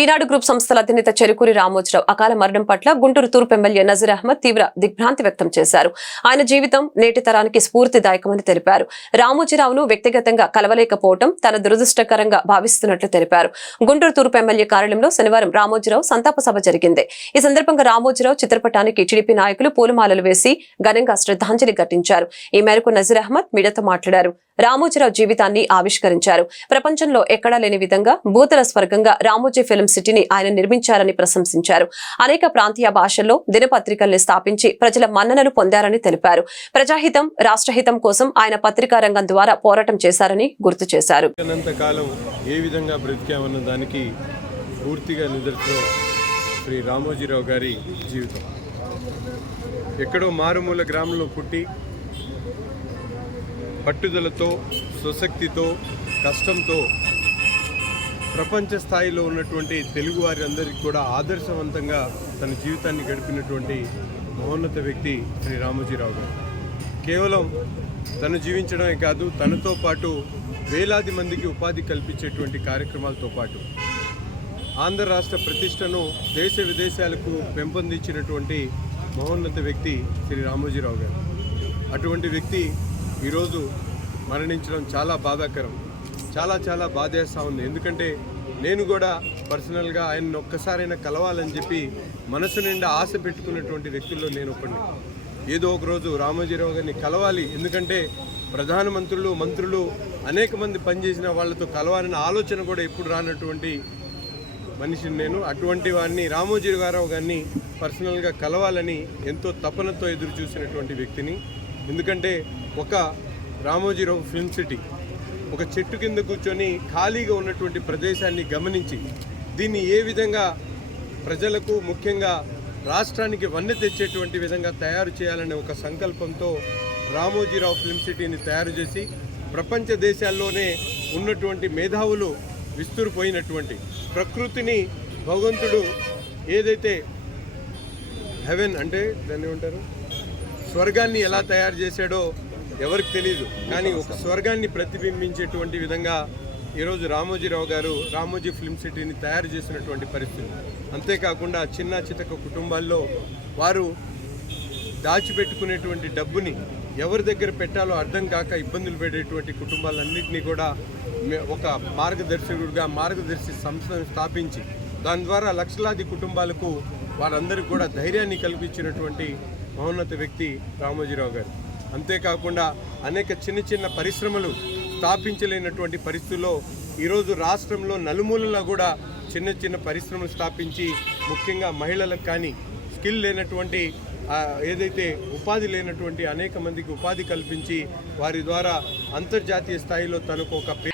ఈనాడు group సంస్థల అధినేత చెరుకూరి రామోజీరావు అకాల మరణం పట్ల గుంటూరు తూర్పు ఎమ్మెల్యే నజీర్ అహ్మద్ తీవ్ర దిగ్భ్రాంతి వ్యక్తం చేశారు. ఆయన జీవితం నేటి తరానికి స్ఫూర్తిదాయకమని తెలిపారు. రామోజీరావును వ్యక్తిగతంగా కలవలేకపోవడం తన దురదృష్టకరంగా భావిస్తున్నట్లు తెలిపారు. గుంటూరు తూర్పు ఎమ్మెల్యే కార్యాలయంలో శనివారం రామోజీరావు సంతాప సభ జరిగింది. ఈ సందర్భంగా రామోజీరావు చిత్రపటానికి టీడీపీ నాయకులు పూలమాలలు వేసి ఘనంగా శ్రద్ధాంజలి ఘటించారు. ఈ మేరకు నజీర్ అహ్మద్ మీడియాతో మాట్లాడారు. రామోజీరావు జీవితాన్ని ఆవిష్కరించారు. ప్రపంచంలో ఎక్కడా లేని విధంగా భూతల స్వర్గంగా రామోజీ ఫిల్మ్ సిటీని ఆయన నిర్మించారని ప్రశంసించారు. అనేక ప్రాంతీయ భాషల్లో దినపత్రికల్ని స్థాపించి ప్రజల మన్ననలు పొందారని తెలిపారు. ప్రజాహితం రాష్ట్రహితం కోసం ఆయన పత్రికా రంగం ద్వారా పోరాటం చేశారని గుర్తు చేశారు. ఏ విధంగా బ్రతికామన్న దానికి పూర్తిగా నిదర్శనం శ్రీ రామోజీరావు గారి జీవితం. ఎక్కడో మారుమూల గ్రామంలో పుట్టి పట్టుదలతో స్వశక్తితో కష్టంతో ప్రపంచ స్థాయిలో ఉన్నటువంటి తెలుగు వారందరికీ కూడా ఆదర్శవంతంగా తన జీవితాన్ని గడిపినటువంటి మహోన్నత వ్యక్తి శ్రీ రామోజీరావు గారు. కేవలం తను జీవించడమే కాదు తనతో పాటు వేలాది మందికి ఉపాధి కల్పించేటువంటి కార్యక్రమాలతో పాటు ఆంధ్ర రాష్ట్ర ప్రతిష్టను దేశ విదేశాలకు పెంపొందించినటువంటి మహోన్నత వ్యక్తి శ్రీ రామోజీరావు గారు. అటువంటి వ్యక్తి ఈరోజు మరణించడం చాలా బాధాకరం. చాలా చాలా బాధేస్తూ ఉంది. ఎందుకంటే నేను కూడా పర్సనల్గా ఆయన ఒక్కసారైనా కలవాలని చెప్పి మనసు నిండా ఆశ పెట్టుకున్నటువంటి వ్యక్తుల్లో నేను ఒకడిని. ఏదో ఒక రోజు రామోజీరావు గారిని కలవాలి. ఎందుకంటే ప్రధానమంత్రులు మంత్రులు అనేక మంది పనిచేసిన వాళ్ళతో కలవాలనే ఆలోచన కూడా ఎప్పుడు రానటువంటి మనిషిని నేను. అటువంటి వాడిని రామోజీరావు గారిని పర్సనల్గా కలవాలని ఎంతో తపనతో ఎదురు చూసినటువంటి వ్యక్తిని. ఎందుకంటే ఒక రామోజీరావు ఫిల్మ్ సిటీ ఒక చెట్టు కింద కూర్చొని ఖాళీగా ఉన్నటువంటి ప్రదేశాన్ని గమనించి దీన్ని ఏ విధంగా ప్రజలకు ముఖ్యంగా రాష్ట్రానికి వన్నె తెచ్చేటువంటి విధంగా తయారు చేయాలనే ఒక సంకల్పంతో రామోజీరావు ఫిల్మ్ సిటీని తయారు చేసి ప్రపంచ దేశాల్లోనే ఉన్నటువంటి మేధావులు విస్తురిపోయినటువంటి ప్రకృతిని భగవంతుడు ఏదైతే హెవెన్ అంటే దాన్ని ఏమంటారు? స్వర్గాన్ని ఎలా తయారు చేశాడో ఎవరికి తెలియదు కానీ ఒక స్వర్గాన్ని ప్రతిబింబించేటువంటి విధంగా ఈరోజు రామోజీరావు గారు రామోజీ ఫిల్మ్ సిటీని తయారు చేసినటువంటి పరిస్థితి. అంతేకాకుండా చిన్న చితక కుటుంబాల్లో వారు దాచిపెట్టుకునేటువంటి డబ్బుని ఎవరి దగ్గర పెట్టాలో అర్థం కాక ఇబ్బందులు పడేటువంటి కుటుంబాలన్నింటినీ కూడా ఒక మార్గదర్శకుడిగా మార్గదర్శి సంస్థను స్థాపించి దాని ద్వారా లక్షలాది కుటుంబాలకు వారందరికీ కూడా ధైర్యాన్ని కల్పించినటువంటి మహోన్నత వ్యక్తి రామోజీరావు గారు. అంతేకాకుండా అనేక చిన్న చిన్న పరిశ్రమలు స్థాపించలేనటువంటి పరిస్థితుల్లో ఈరోజు రాష్ట్రంలో నలుమూలలా కూడా చిన్న చిన్న పరిశ్రమలు స్థాపించి ముఖ్యంగా మహిళలకు కానీ స్కిల్ లేనటువంటి ఏదైతే ఉపాధి లేనటువంటి అనేక మందికి ఉపాధి కల్పించి వారి ద్వారా అంతర్జాతీయ స్థాయిలో తనకు ఒక పే-